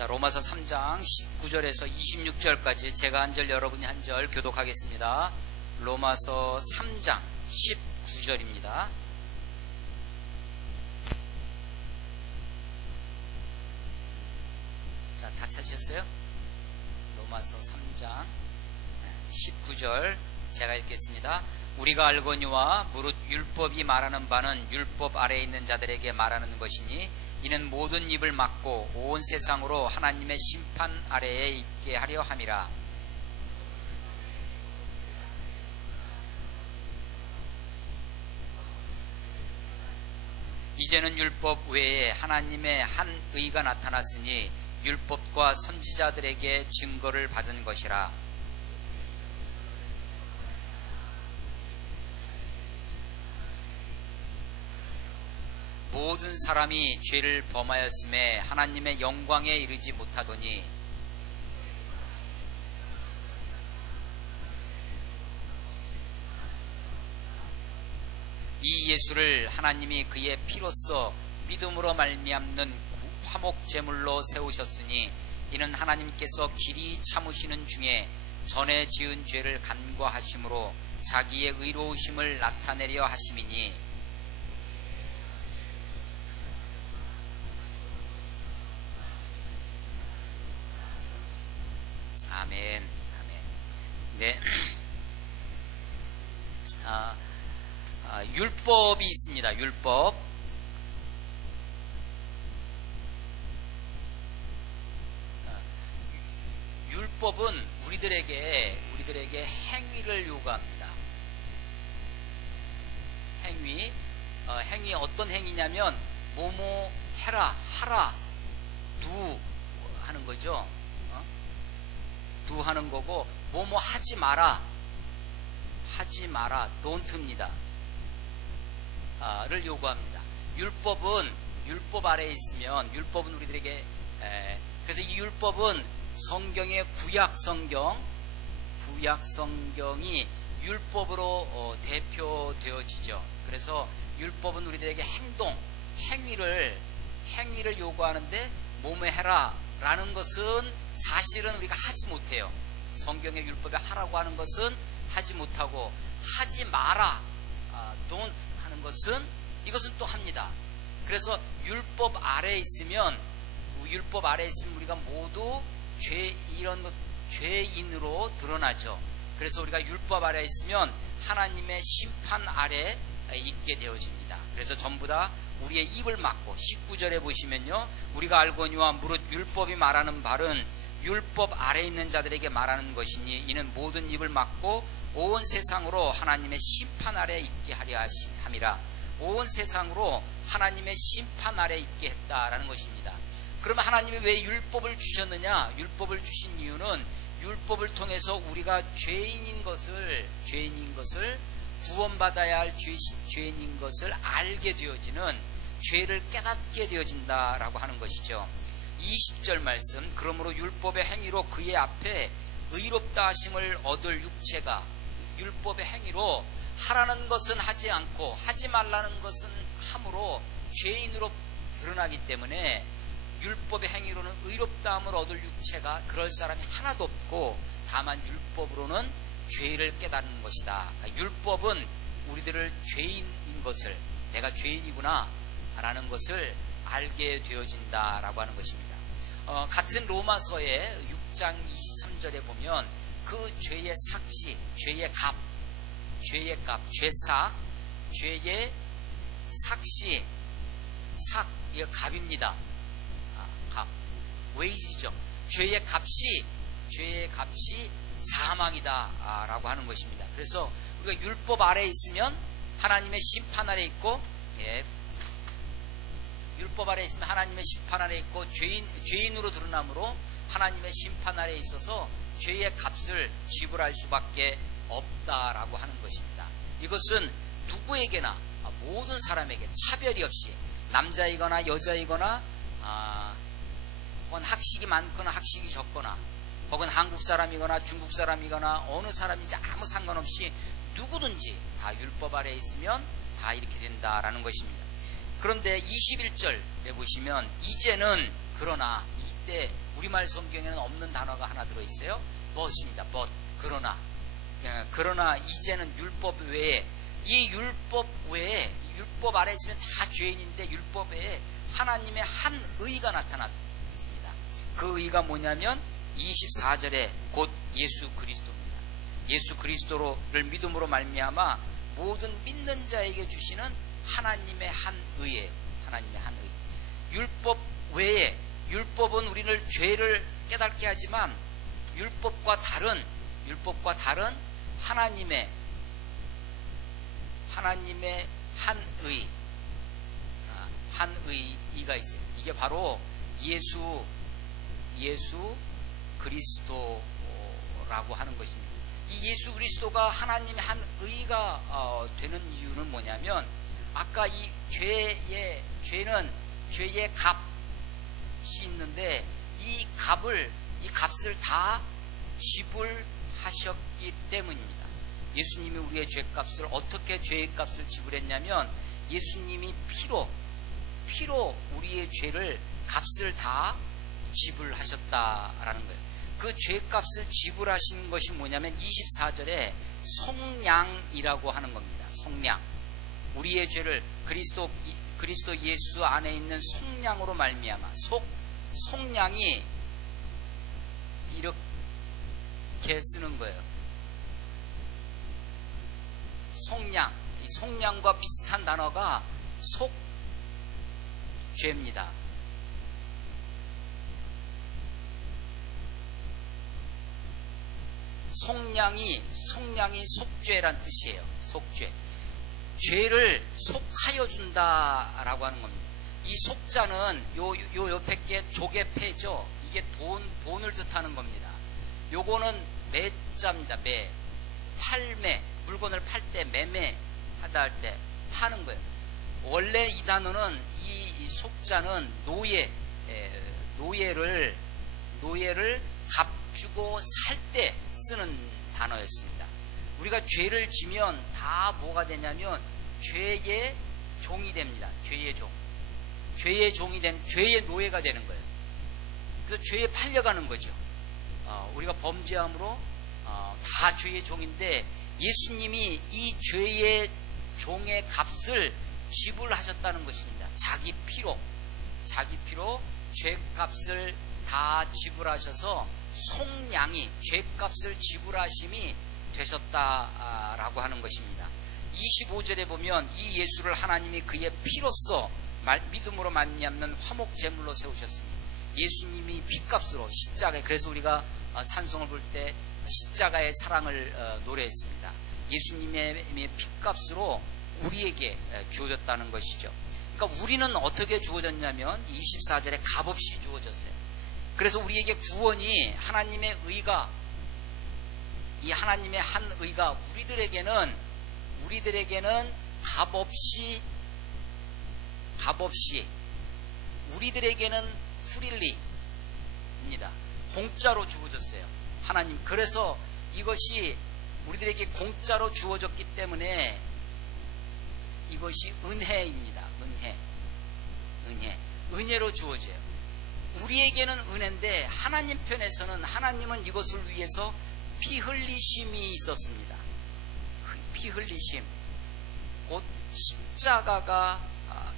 자, 로마서 3장 19절에서 26절까지 제가 한 절 여러분이 한 절 교독하겠습니다. 로마서 3장 19절입니다. 자, 다 찾으셨어요? 로마서 3장 19절 제가 읽겠습니다. 우리가 알거니와 무릇 율법이 말하는 바는 율법 아래에 있는 자들에게 말하는 것이니 이는 모든 입을 막고 온 세상으로 하나님의 심판 아래에 있게 하려 함이라. 이제는 율법 외에 하나님의 한 의가 나타났으니 율법과 선지자들에게 증거를 받은 것이라. 모든 사람이 죄를 범하였음에 하나님의 영광에 이르지 못하더니 이 예수를 하나님이 그의 피로써 믿음으로 말미암는 화목 제물로 세우셨으니 이는 하나님께서 길이 참으시는 중에 전에 지은 죄를 간과하심으로 자기의 의로우심을 나타내려 하심이니. 아멘. 아멘. 네. 율법이 있습니다. 율법. 율법은 우리들에게 행위를 요구합니다. 행위 어떤 행위냐면 뭐뭐 해라, 하라, 두 하는 거죠. 두 하는 거고 뭐뭐 하지 마라, don't입니다. 를 요구합니다. 율법은 율법 아래에 있으면 율법은 우리들에게 그래서 이 율법은 성경의 구약 성경이 율법으로 대표되어지죠. 그래서 율법은 우리들에게 행위를 요구하는데 뭐뭐 해라 라는 것은 사실은 우리가 하지 못해요. 성경의 율법에 하라고 하는 것은 하지 못하고 하지 마라, don't 하는 것은 이것은 또 합니다. 그래서 율법 아래에 있으면 우리가 모두 죄인으로 드러나죠. 그래서 우리가 율법 아래에 있으면 하나님의 심판 아래에 있게 되어집니다. 그래서 전부 다 우리의 입을 막고 19절에 보시면요, 우리가 알거니와 무릇 율법이 말하는 바는 율법 아래에 있는 자들에게 말하는 것이니 이는 모든 입을 막고 온 세상으로 하나님의 심판 아래에 있게 하려 함이라. 온 세상으로 하나님의 심판 아래에 있게 했다라는 것입니다. 그러면 하나님이 왜 율법을 주셨느냐? 율법을 주신 이유는 율법을 통해서 우리가 죄인인 것을 구원받아야 할 죄인인 것을 알게 되어지는, 죄를 깨닫게 되어진다라고 하는 것이죠. 20절 말씀, 그러므로 율법의 행위로 그의 앞에 의롭다 하심을 얻을 육체가, 율법의 행위로 하라는 것은 하지 않고 하지 말라는 것은 함으로 죄인으로 드러나기 때문에 율법의 행위로는 의롭다함을 얻을 육체가 그럴 사람이 하나도 없고 다만 율법으로는 죄를 깨닫는 것이다. 율법은 우리들을 죄인인 것을, 내가 죄인이구나 라는 것을 알게 되어진다라고 하는 것입니다. 같은 로마서의 6장 23절에 보면 그 죄의 삭시, 죄의 값, 죄삭, 죄의 삭시, 이거 값입니다. 값, 웨이지죠. 죄의 값이 사망이다 라고 하는 것입니다. 그래서 우리가 율법 아래에 있으면 하나님의 심판 아래에 있고, 율법 아래에 있으면 하나님의 심판 아래에 있고, 죄인으로 드러남으로 하나님의 심판 아래에 있어서 죄의 값을 지불할 수밖에 없다라고 하는 것입니다. 이것은 누구에게나, 모든 사람에게 차별이 없이 남자이거나 여자이거나 혹은 학식이 많거나 학식이 적거나 혹은 한국 사람이거나 중국 사람이거나 어느 사람인지 아무 상관없이 누구든지 다 율법 아래에 있으면 다 이렇게 된다라는 것입니다. 그런데 21절에 보시면 이제는, 그러나 근데 우리말 성경에는 없는 단어가 하나 들어있어요. but입니다. but. 그러나 이제는 율법 외에, 이 율법 외에, 율법 아래 있으면 다 죄인인데 율법 외에 하나님의 한 의가 나타났습니다. 그 의가 뭐냐면 24절에 곧 예수 그리스도입니다. 예수 그리스도를 믿음으로 말미암아 모든 믿는 자에게 주시는 하나님의 한 의예요. 하나님의 한 의. 율법 외에, 율법은 우리를 죄를 깨닫게 하지만 율법과 다른 하나님의 한 의가 있어요. 이게 바로 예수 그리스도라고 하는 것입니다. 이 예수 그리스도가 하나님의 한 의가 되는 이유는 뭐냐면, 아까 이 죄는 죄의 값이 있는데 이 값을 다 지불하셨기 때문입니다. 예수님이 우리의 죄값을, 어떻게 죄값을 지불했냐면 예수님이 피로 우리의 죄를 값을 다 지불하셨다라는 거예요. 그 죄값을 지불하신 것이 뭐냐면 24절에 속량이라고 하는 겁니다. 속량. 우리의 죄를 그리스도 예수 안에 있는 속량으로 말미암아, 속량이 이렇게 쓰는 거예요. 속량. 이 속량과 비슷한 단어가 속죄입니다. 속량이 속죄란 뜻이에요. 속죄. 죄를 속하여 준다라고 하는 겁니다. 이 속자는 요 옆에 게 조개패죠. 이게 돈을 뜻하는 겁니다. 요거는 매자입니다. 팔매. 물건을 팔 때, 매매하다 할 때 파는 거예요. 원래 이 단어는 이 속자는 노예를 값주고 살 때 쓰는 단어였습니다. 우리가 죄를 지면 다 뭐가 되냐면 죄의 종이 됩니다. 죄의 종이 된, 죄의 노예가 되는 거예요. 그래서 죄에 팔려가는 거죠. 우리가 범죄함으로 다 죄의 종인데 예수님이 이 죄의 종의 값을 지불하셨다는 것입니다. 자기 피로 죄값을 다 지불하셔서 속량이, 죄값을 지불하심이 되셨다라고 하는 것입니다. 25절에 보면 이 예수를 하나님이 그의 피로써 믿음으로 말미암는 화목제물로 세우셨으니, 예수님이 피값으로 십자가에, 그래서 우리가 찬송을 볼 때 십자가의 사랑을 노래했습니다. 예수님의 피값으로 우리에게 주어졌다는 것이죠. 그러니까 우리는 어떻게 주어졌냐면 24절에 값없이 주어졌어요. 그래서 우리에게 구원이, 하나님의 의가, 이 하나님의 한 의가 우리들에게는 값없이 우리들에게는 프릴리입니다. 공짜로 주어졌어요. 하나님. 그래서 이것이 우리들에게 공짜로 주어졌기 때문에 이것이 은혜입니다. 은혜로 주어져요. 우리에게는 은혜인데 하나님 편에서는, 하나님은 이것을 위해서 피 흘리심이 있었습니다. 피 흘리심, 곧 십자가가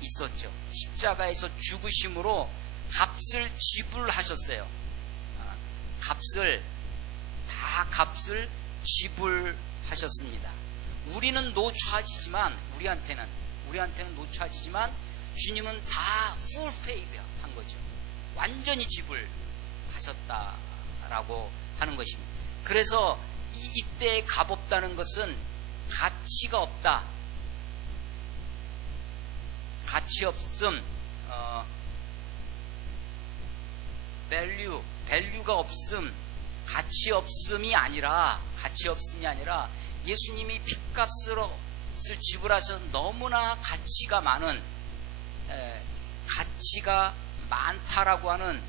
있었죠. 십자가에서 죽으심으로 값을 지불하셨어요. 값을 지불하셨습니다. 우리는 노차지지만, 우리한테는 노차지지만 주님은 다 full paid 한 거죠. 완전히 지불하셨다라고 하는 것입니다. 그래서 이때 값없다는 것은 가치가 없다, 가치 없음, 밸류가 없음, 가치 없음이 아니라 예수님이 핏값을 지불하셔서 너무나 가치가 많다라고 하는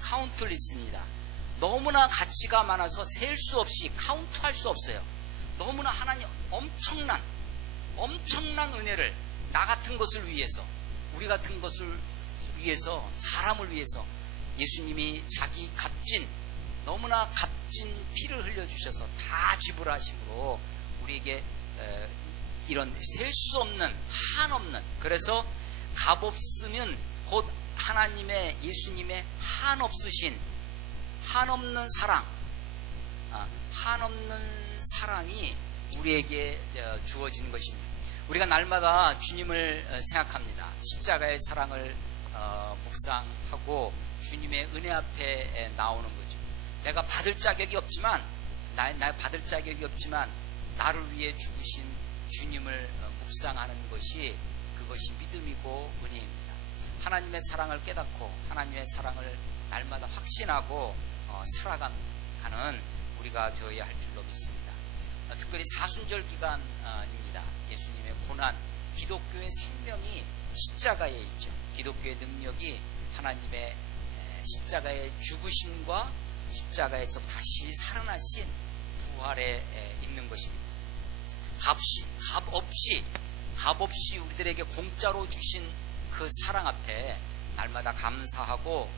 카운트리스입니다. 너무나 가치가 많아서 셀 수 없이, 카운트할 수 없어요. 너무나 하나님 엄청난 은혜를 나 같은 것을 위해서, 우리 같은 것을 위해서, 사람을 위해서 예수님이 자기 값진, 너무나 값진 피를 흘려주셔서 다 지불하심으로 우리에게 이런 셀 수 없는, 한없는, 그래서 값없으면 곧 하나님의, 예수님의 한없으신, 한없는 사랑, 한없는 사랑이 우리에게 주어지는 것입니다. 우리가 날마다 주님을 생각합니다. 십자가의 사랑을 묵상하고 주님의 은혜 앞에 나오는 거죠. 내가 받을 자격이 없지만, 나 받을 자격이 없지만 나를 위해 죽으신 주님을 묵상하는 것이, 그것이 믿음이고 은혜입니다. 하나님의 사랑을 깨닫고 하나님의 사랑을 날마다 확신하고 살아가는 우리가 되어야 할 줄로 믿습니다. 특별히 사순절 기간입니다. 예수님의 고난, 기독교의 생명이 십자가에 있죠. 기독교의 능력이 하나님의 십자가의 죽으심과 십자가에서 다시 살아나신 부활에 있는 것입니다. 값없이 우리들에게 공짜로 주신 그 사랑 앞에 날마다 감사하고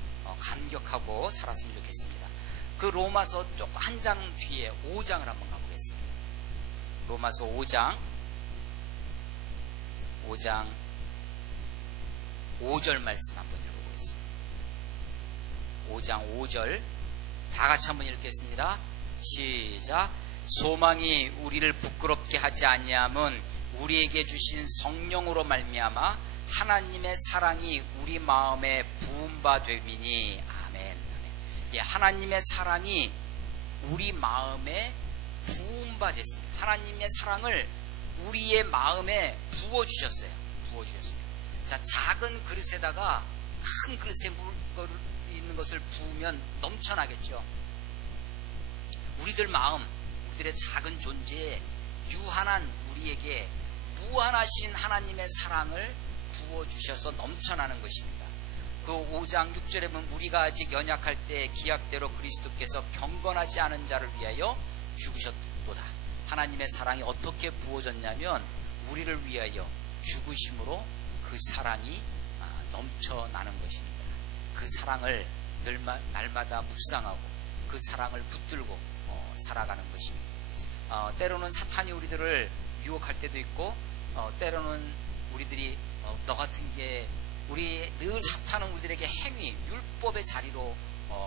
감격하고 살았으면 좋겠습니다. 그 로마서 쪽 한 장 뒤에 5장을 한번 가보겠습니다. 로마서 5장 5절 말씀 한번 읽어보겠습니다. 5장 5절 다 같이 한번 읽겠습니다. 시작. 소망이 우리를 부끄럽게 하지 아니함은 우리에게 주신 성령으로 말미암아 하나님의 사랑이 우리 마음에 부음바 됨이니. 아멘. 예, 하나님의 사랑이 우리 마음에 부음바 됐습니다. 하나님의 사랑을 우리의 마음에 부어주셨어요. 자, 작은 그릇에다가 큰 그릇에 있는 것을 부으면 넘쳐나겠죠. 우리들 마음, 우리들의 작은 존재에 유한한 우리에게 무한하신 하나님의 사랑을 부어주셔서 넘쳐나는 것입니다. 그 5장 6절에 보면 우리가 아직 연약할 때 기약대로 그리스도께서 경건하지 않은 자를 위하여 죽으셨도다. 하나님의 사랑이 어떻게 부어졌냐면 우리를 위하여 죽으심으로 그 사랑이 넘쳐나는 것입니다. 그 사랑을 날마다 묵상하고 그 사랑을 붙들고 살아가는 것입니다. 때로는 사탄이 우리들을 유혹할 때도 있고, 때로는 우리들이 너 같은 게, 늘 사탄은 우리들에게 행위, 율법의 자리로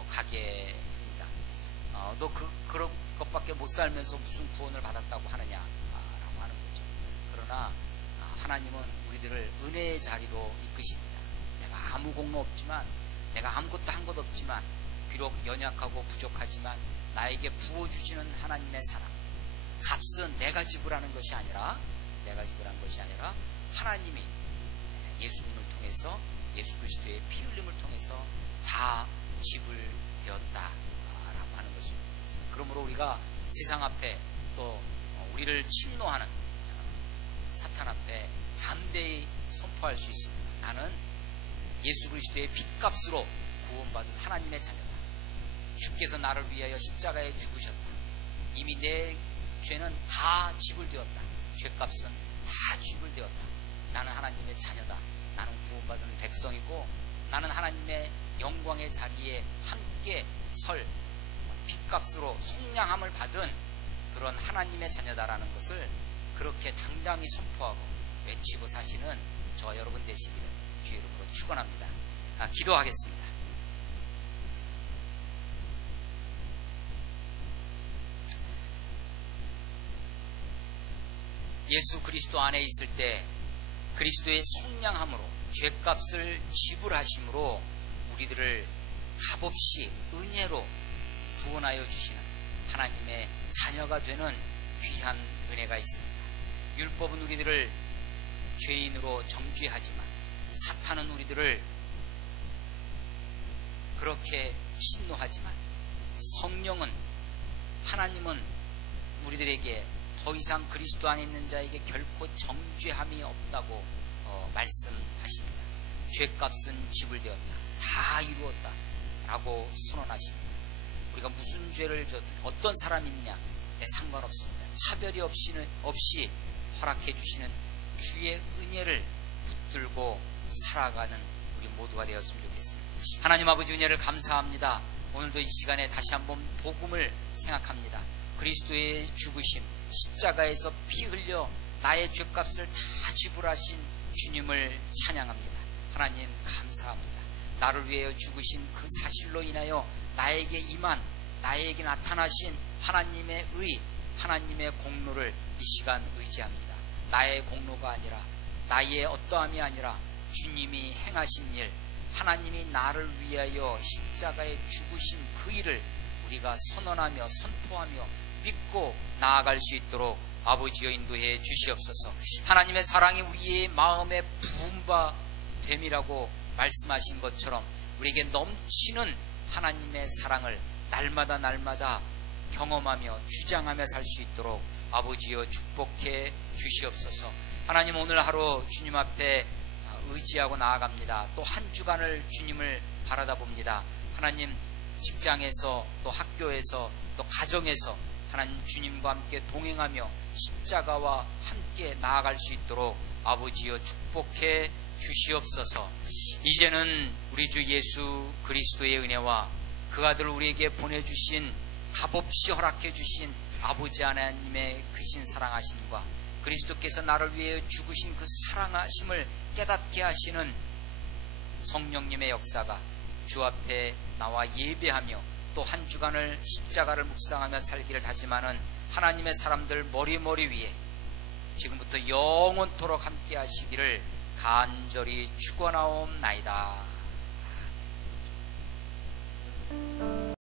가게 합니다. 너 그런 것밖에 못 살면서 무슨 구원을 받았다고 하느냐 라고 하는 거죠. 그러나 하나님은 우리들을 은혜의 자리로 이끄십니다. 내가 아무 공로 없지만, 내가 아무것도 한 것 없지만, 비록 연약하고 부족하지만 나에게 부어주시는 하나님의 사랑, 값은 내가 지불하는 것이 아니라 하나님이 예수님을 통해서, 예수 그리스도의 피 흘림을 통해서 다 지불되었다라고 하는 것입니다. 그러므로 우리가 세상 앞에 또 우리를 침노하는 사탄 앞에 담대히 선포할 수 있습니다. 나는 예수 그리스도의 피값으로 구원받은 하나님의 자녀다. 주께서 나를 위하여 십자가에 죽으셨다. 이미 내 죄는 다 지불되었다. 죄값은 다 지불되었다. 나는 하나님의 자녀다. 나는 구원받은 백성이고, 나는 하나님의 영광의 자리에 함께 설 피값으로 속량함을 받은 그런 하나님의 자녀다라는 것을 그렇게 당당히 선포하고 외치고 사시는 저와 여러분 되시기를 주의 이름으로 축원합니다. 기도하겠습니다. 예수 그리스도 안에 있을 때 그리스도의 속량함으로 죄값을 지불하심으로 우리들을 값없이 은혜로 구원하여 주시는 하나님의 자녀가 되는 귀한 은혜가 있습니다. 율법은 우리들을 죄인으로 정죄하지만 사탄은 우리들을 그렇게 침노하지만 성령은, 하나님은 우리들에게 더 이상 그리스도 안에 있는 자에게 결코 정죄함이 없다고 말씀하십니다. 죄값은 지불되었다. 다 이루었다. 라고 선언하십니다. 우리가 무슨 죄를 졌든 어떤 사람이냐에 상관없습니다. 차별이 없이 허락해 주시는 주의 은혜를 붙들고 살아가는 우리 모두가 되었으면 좋겠습니다. 하나님 아버지 은혜를 감사합니다. 오늘도 이 시간에 다시 한번 복음을 생각합니다. 그리스도의 죽으심, 십자가에서 피 흘려 나의 죄값을 다 지불하신 주님을 찬양합니다. 하나님 감사합니다. 나를 위하여 죽으신 그 사실로 인하여 나에게 임한, 나에게 나타나신 하나님의 의, 하나님의 공로를 이 시간 의지합니다. 나의 공로가 아니라, 나의 어떠함이 아니라 주님이 행하신 일, 하나님이 나를 위하여 십자가에 죽으신 그 일을 우리가 선언하며 선포하며 믿고 나아갈 수 있도록 아버지여 인도해 주시옵소서. 하나님의 사랑이 우리의 마음에 부은 바 됨이라고 말씀하신 것처럼 우리에게 넘치는 하나님의 사랑을 날마다 날마다 경험하며 주장하며 살 수 있도록 아버지여 축복해 주시옵소서. 하나님 오늘 하루 주님 앞에 의지하고 나아갑니다. 또 한 주간을 주님을 바라다 봅니다. 하나님 직장에서 또 학교에서 또 가정에서 하나님 주님과 함께 동행하며 십자가와 함께 나아갈 수 있도록 아버지여 축복해 주시옵소서. 이제는 우리 주 예수 그리스도의 은혜와 그 아들 우리에게 보내주신 값없이 허락해 주신 아버지 하나님의 크신 사랑하심과 그리스도께서 나를 위해 죽으신 그 사랑하심을 깨닫게 하시는 성령님의 역사가 주 앞에 나와 예배하며 또 한 주간을 십자가를 묵상하며 살기를 다짐하는 하나님의 사람들 머리 위에 지금부터 영원토록 함께 하시기를 간절히 축원하옵나이다.